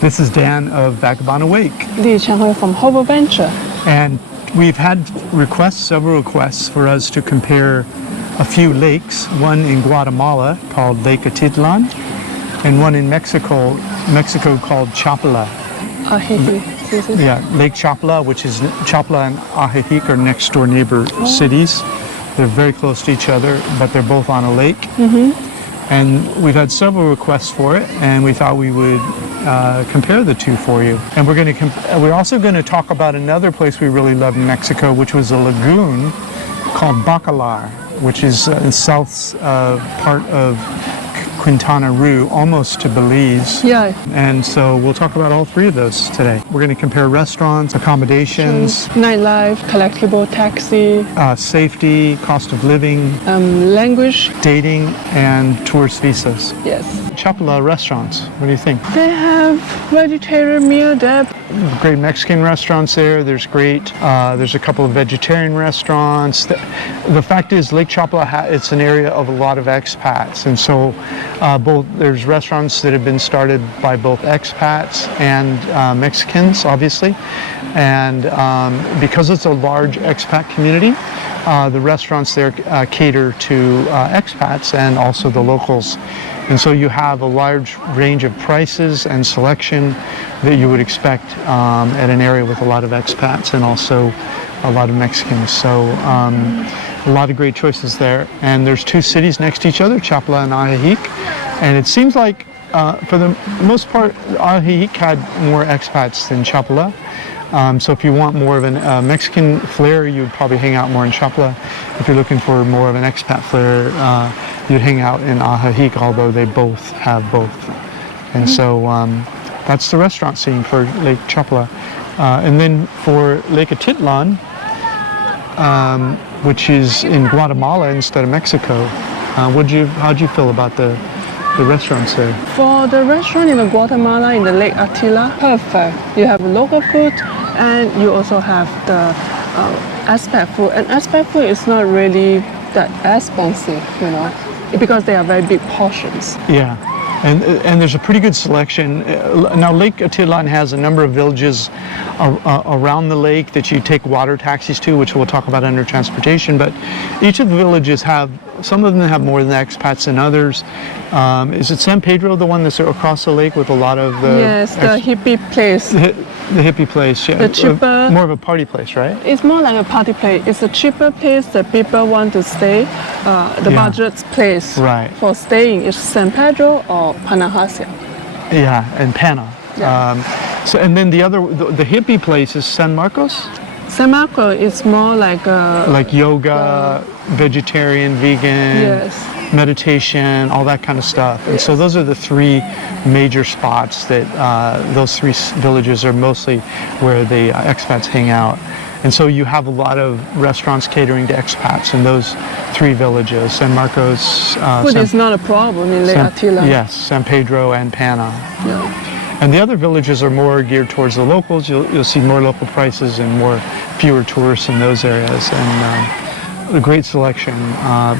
This is Dan of Vagabond Awake. 𝗔戗晖 from Hope Adventure. And we've had several requests for us to compare a few lakes, one in Guatemala called Lake Atitlan, and one in Mexico called Chapala. Yeah, Lake Chapala, which is Chapala and 𝗂𝐻𝐒 are next door neighbor cities. They're very close to each other, but they're both on a lake. And we've had several requests for it, and we thought we would compare the two for you. And we're also going to talk about another place we really love in Mexico, which was a lagoon called Bacalar, which is in south part of Quintana Roo, almost to Belize. Yeah. And so we'll talk about all three of those today. We're going to compare restaurants, accommodations, nightlife, collectible taxi, safety, cost of living, language, dating, and tourist visas. Yes. Chapala restaurants, what do you think? They have vegetarian meal there. Great Mexican restaurants there. There's a couple of vegetarian restaurants. The fact is, Lake Chapala, it's an area of a lot of expats, and so there's restaurants that have been started by both expats and Mexicans, obviously, and because it's a large expat community, the restaurants there cater to expats and also the locals. And so you have a large range of prices and selection that you would expect at an area with a lot of expats and also a lot of Mexicans. So a lot of great choices there. And there's two cities next to each other, Chapala and 𝗂𝐻𝐻eq. And it seems like for the most part, 𝗂𝐻𝐻eq had more expats than Chapala. So if you want more of a Mexican flair, you'd probably hang out more in Chapala. If you're looking for more of an expat flair, you'd hang out in 𝗂𝐻𝐻eq, although they both have both. And so that's the restaurant scene for Lake Chapala. And then for Lake Atitlan, which is in Guatemala instead of Mexico, how'd you feel about the restaurants there? For the restaurant in Guatemala, in the Lake Atitlan, perfect. You have local food, and you also have the expat food. And expat food is not really that expensive, because they are very big portions. Yeah. And there's a pretty good selection. Now, Lake Atitlan has a number of villages around the lake that you take water taxis to, which we'll talk about under transportation. But each of the villages some of them have more than the expats than others. Is it San Pedro, the one that's across the lake with a lot of the... Yes, the hippie place. The hippie place, yeah. The cheaper... more of a party place, right? It's more like a party place. It's a cheaper place that people want to stay. The budget place for staying is San Pedro or Panajachel. Yeah, and Pana. Yeah. And then the hippie place is San Marcos? San Marcos is more like yoga, vegetarian, vegan, meditation, all that kind of stuff. And so those are the three major spots that those three villages are mostly where the expats hang out. And so you have a lot of restaurants catering to expats in those three villages, San Marcos. Food is not a problem in Lake Atitlan. Yes, San Pedro and Pana. Yeah. And the other villages are more geared towards the locals. You'll see more local prices and fewer tourists in those areas. And a great selection,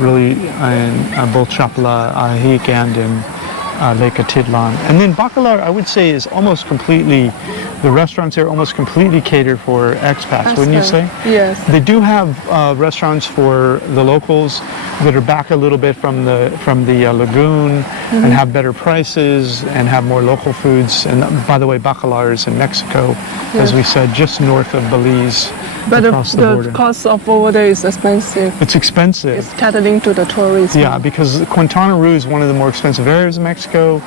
really, in both Chapala, 𝗂𝐻𝐻eq, and in Lake Atitlan. And then Bacalar, I would say, is almost completely, the restaurants are almost completely catered for expats, wouldn't you say? Yes. They do have restaurants for the locals that are back a little bit from the lagoon and have better prices and have more local foods. And by the way, Bacalar is in Mexico, as we said, just north of Belize. But the cost of over there is expensive. It's expensive. It's catering to the tourists. Yeah, because Quintana Roo is one of the more expensive areas of Mexico,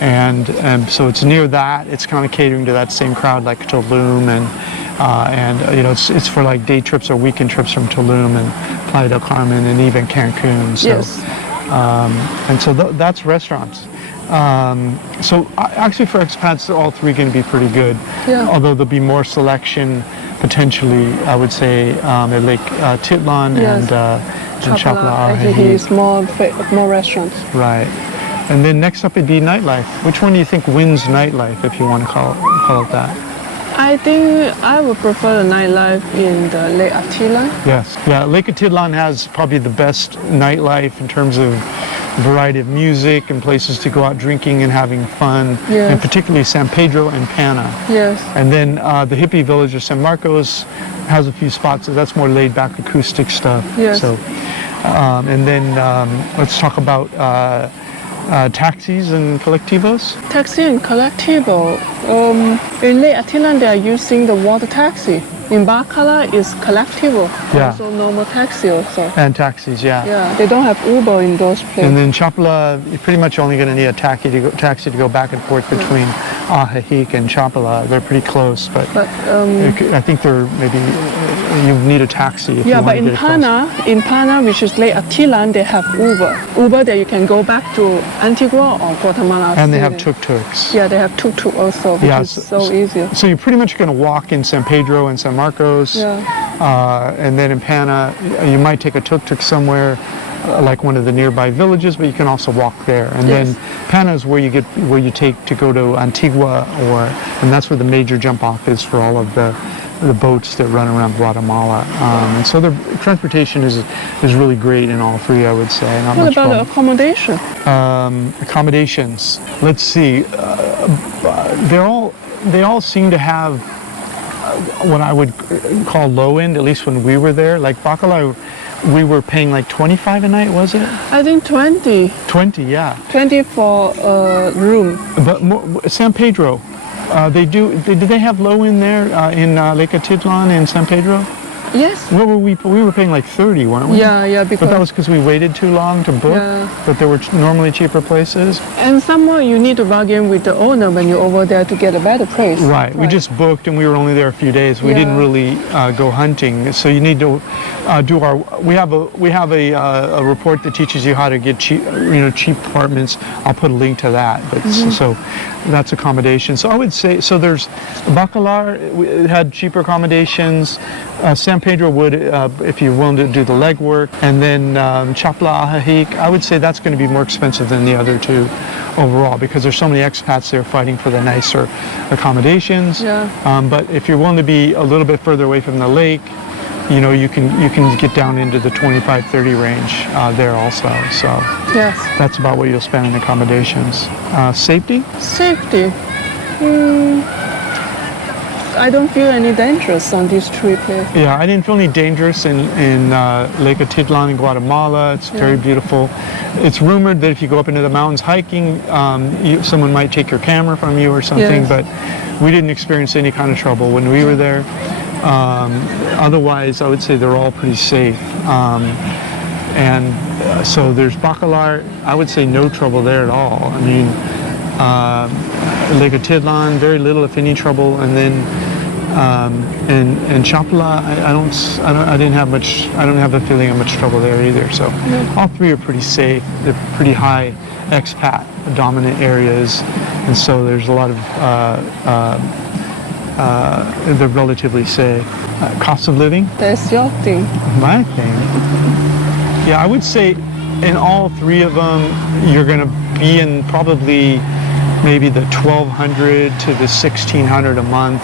and so it's near that. It's kind of catering to that same crowd like Tulum, and it's for like day trips or weekend trips from Tulum and Playa del Carmen and even Cancun. So, and so that's restaurants. So actually for expats, all three can be pretty good. Yeah. Although there'll be more selection potentially, I would say, at Lake Atitlan and Chapala. 𝗂𝐻𝐻eq is more restaurants. Right. And then next up would be nightlife. Which one do you think wins nightlife, if you want to call it that? I think I would prefer the nightlife in the Lake Atitlan. Yes. Yeah, Lake Atitlan has probably the best nightlife in terms of variety of music and places to go out drinking and having fun, Yes. and particularly San Pedro and 𝗃𝗏. Yes. And then the hippie village of San Marcos has a few spots. That's more laid back acoustic stuff. Yes. So, and then let's talk about taxis and colectivos. Taxi and colectivo. In Lake Atitlan, they are using the water taxi. In Bacalar, is colectivo. Yeah. Also normal taxi also. And taxis, yeah. Yeah, they don't have Uber in those places. And then Chapala, you're pretty much only going to need a taxi to go back and forth between 𝗂𝐻𝐒 and Chapala. They're pretty close, but I think they're maybe you need a taxi if you yeah, want but to in get it close. 𝗃𝗏, which is Lake Atitlan, they have Uber. Uber that you can go back to Antigua or Guatemala. And they have City. tuk-tuks. Yeah, they have tuk-tuk also, which is so easy. So you're pretty much going to walk in San Pedro and San Marcos, and then in 𝗃𝗏, you might take a tuk-tuk somewhere, like one of the nearby villages, but you can also walk there. And then 𝗃𝗏 is where you take to go to Antigua, and that's where the major jump off is for all of the boats that run around Guatemala. And so the transportation is really great in all three, I would say. Not What much about the problem. accommodation? Accommodations. Let's see. They all seem to have what I would call low end, at least when we were there. Like Bacalar, we were paying like 25 a night, was it? I think 20. 20, yeah. 20 for a room. But San Pedro, did they have low end there in Lake Atitlan in San Pedro? Yes. What were we were paying like 30, weren't we? Yeah, because. But that was because we waited too long to book. Yeah. But there were normally cheaper places. And somewhere you need to bargain with the owner when you're over there to get a better price. Right. We just booked and we were only there a few days. We didn't really go hunting. So you need to do our. We have a report that teaches you how to get cheap apartments. I'll put a link to that. But so that's accommodation. So I would say there's Bacalar had cheaper accommodations. San Pedro would, if you're willing to do the legwork, and then Chapala, 𝗂𝐻𝐒, I would say that's going to be more expensive than the other two overall because there's so many expats there fighting for the nicer accommodations. Yeah. But if you're willing to be a little bit further away from the lake, you can get down into the 25-30 range there also. So Yes. that's about what you'll spend in accommodations. Safety? Safety. I don't feel any dangerous on these trips. Yeah, I didn't feel any dangerous in Lake Atitlan in Guatemala. It's very beautiful. It's rumored that if you go up into the mountains hiking, someone might take your camera from you or something, but we didn't experience any kind of trouble when we were there. Otherwise, I would say they're all pretty safe. So there's Bacalar. I would say no trouble there at all. I mean, Lake Atitlan, very little, if any, trouble, and then and Chapala, I didn't have much. I don't have a feeling of much trouble there either. So all three are pretty safe. They're pretty high expat dominant areas, and so there's a lot of they're relatively safe. Cost of living? That's your thing. My thing. Yeah, I would say in all three of them, you're going to be in probably maybe the $1,200 to the $1,600 a month.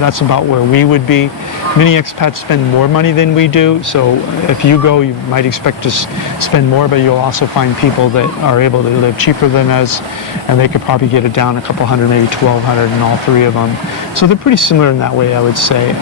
That's about where we would be. Many expats spend more money than we do, so if you go, you might expect to spend more, but you'll also find people that are able to live cheaper than us, and they could probably get it down a couple hundred, maybe $1,200 in all three of them. So they're pretty similar in that way, I would say.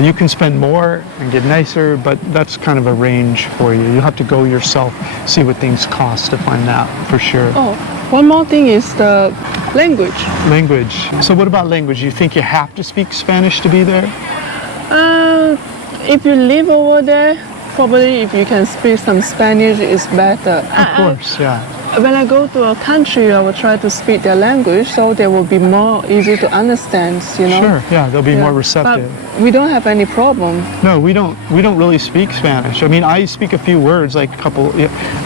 You can spend more and get nicer, but that's kind of a range for you. You'll have to go yourself, see what things cost to find that for sure. Oh, one more thing is the language. Language. So what about language? You think you have to speak Spanish to be there? If you live over there, probably if you can speak some Spanish, it's better. Of course, yeah. When I go to a country, I will try to speak their language, so they will be more easy to understand, Sure, yeah, they'll be more receptive. But we don't have any problem. No, we don't really speak Spanish. I mean, I speak a few words, like a couple,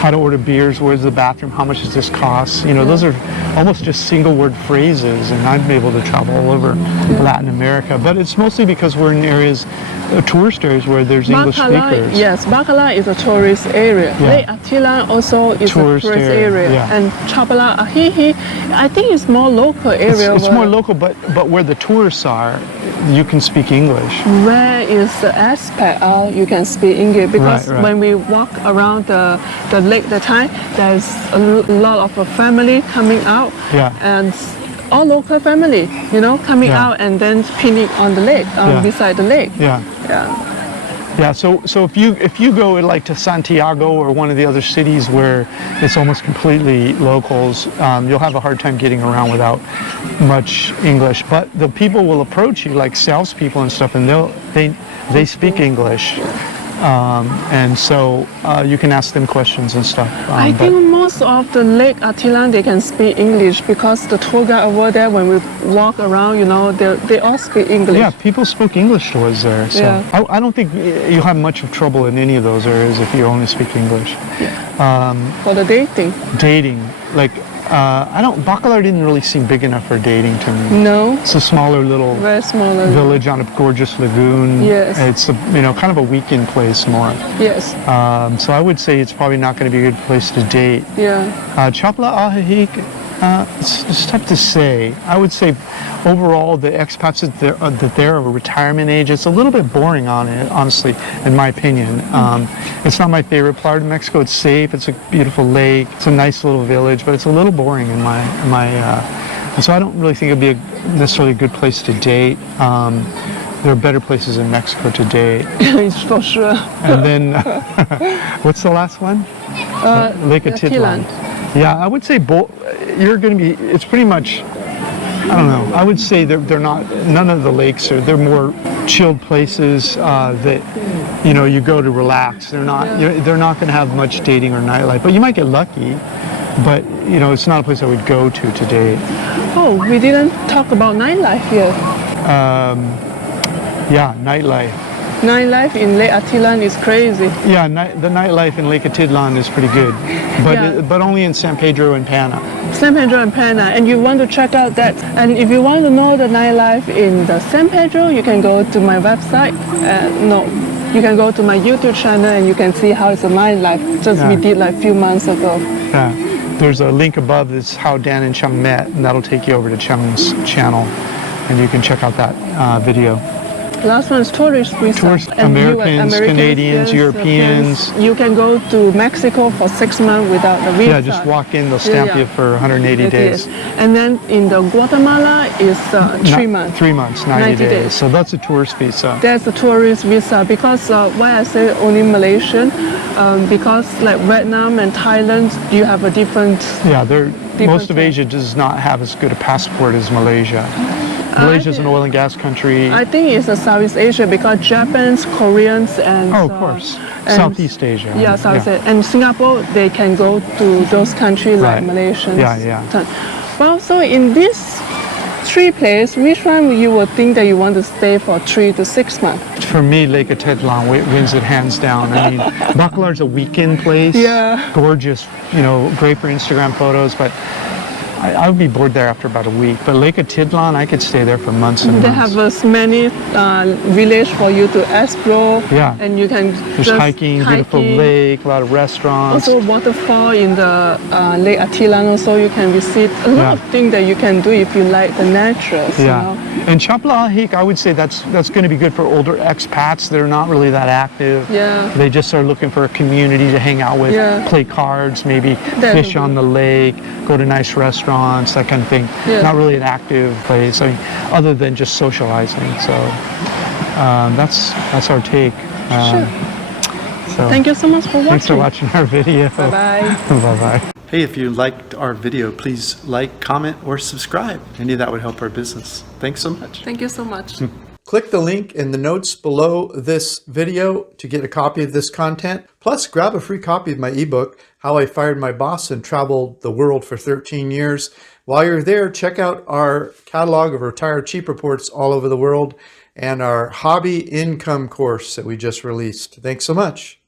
how to order beers, where's the bathroom, how much does this cost? Those are almost just single word phrases, and I'm able to travel all over Latin America. But it's mostly because we're in areas, tourist areas where there's English speakers. Yes, Bacalar is a tourist area. Lake Atitlan also is Tourist a tourist area. area. Yeah. And Chapala, 𝗗𝗄𝗄𝗃, I think it's more local area. It's more local, but where the tourists are, you can speak English. Where is the aspect you can speak English, because Right. when we walk around the lake the time, there's a lot of a family coming out. Yeah. And all local family, coming Yeah. out and then picnic on the lake, Yeah. beside the lake. Yeah. Yeah. Yeah, so if you go like to Santiago or one of the other cities where it's almost completely locals, you'll have a hard time getting around without much English. But the people will approach you, like salespeople and stuff, and they speak English, and so you can ask them questions and stuff. I think most of the Lake Atitlan, they can speak English, because the tour guide over there, when we walk around, they all speak English. Yeah, people spoke English to us there, so Yeah. I don't think you'll have much of trouble in any of those areas if you only speak English. For the dating. Dating, like Bacalar didn't really seem big enough for dating to me. No, It's a smaller little very small. village on a gorgeous lagoon. Yes. It's kind of a weekend place more. Yes. So I would say it's probably not going to be a good place to date. Yeah. 𝗙𝗏𝗄𝗃, it's tough to say. I would say overall the expats that they're of a retirement age, it's a little bit boring on it, honestly, in my opinion. It's not my favorite part of Mexico. It's safe, it's a beautiful lake, it's a nice little village, but it's a little boring in my and so I don't really think it'd be necessarily a good place to date. There are better places in Mexico to date. It's for sure. And then, what's the last one? Lake Atitlan. Yeah, I would say you're going to be, it's pretty much, I don't know, I would say they're not, none of the lakes they're more chilled places that, you go to relax. They're not going to have much dating or nightlife, but you might get lucky, but, it's not a place I would go to date. Oh, we didn't talk about nightlife yet. Yeah, nightlife. Nightlife in Lake Atitlan is crazy. Yeah, the nightlife in Lake Atitlan is pretty good, but only in San Pedro and Pana. San Pedro and Pana, and you want to check out that. And if you want to know the nightlife in the San Pedro, you can go to my website. You can go to my YouTube channel and you can see how it's a nightlife. We did like a few months ago. Yeah, there's a link above that's how Dan and 𝗙 met, and that'll take you over to 𝗙's channel, and you can check out that video. Last one is tourist visa. Tourists, Americans, Canadians, Europeans. You can go to Mexico for 6 months without a visa. Yeah, just walk in, they'll stamp you for 180 days. And then in the Guatemala is 3 months. 3 months, 90 days. So that's a tourist visa. That's a tourist visa, because why I say only Malaysian, because like Vietnam and Thailand, you have a different. Yeah, most of Asia does not have as good a passport as Malaysia. Malaysia is an oil and gas country. I think it's a Southeast Asia, because Japanese, Koreans, and of course, Southeast Asia. Yeah, Southeast Asia. And Singapore, they can go to those countries like Malaysians. Yeah. Well, so in these 3 places, which one you would think that you want to stay for 3 to 6 months? For me, Lake Atitlan wins it hands down. I mean, Bacalar's a weekend place. Yeah. Gorgeous, great for Instagram photos, but I would be bored there after about a week. But Lake Atitlan, I could stay there for months and They months. have as many villages for you to explore. Yeah. And you can There's hiking, beautiful lake, a lot of restaurants. Also waterfall in the Lake Atitlan. Also, you can visit a lot of things that you can do if you like the nature. Yeah. And 𝗙𝗏𝗄𝗃, I would say that's going to be good for older expats. They're not really that active. Yeah. They just are looking for a community to hang out with, play cards, maybe fish on the lake, go to nice restaurants, that kind of thing. Yeah. Not really an active place, other than just socializing. So that's our take. Sure. So thank you so much for watching. Thanks for watching our video. Bye-bye. Bye-bye. Hey, if you liked our video, please like, comment, or subscribe. Any of that would help our business. Thanks so much. Thank you so much. Click the link in the notes below this video to get a copy of this content. Plus, grab a free copy of my ebook, How I Fired My Boss and Traveled the World for 13 Years. While you're there, check out our catalog of retired cheap reports all over the world and our hobby income course that we just released. Thanks so much.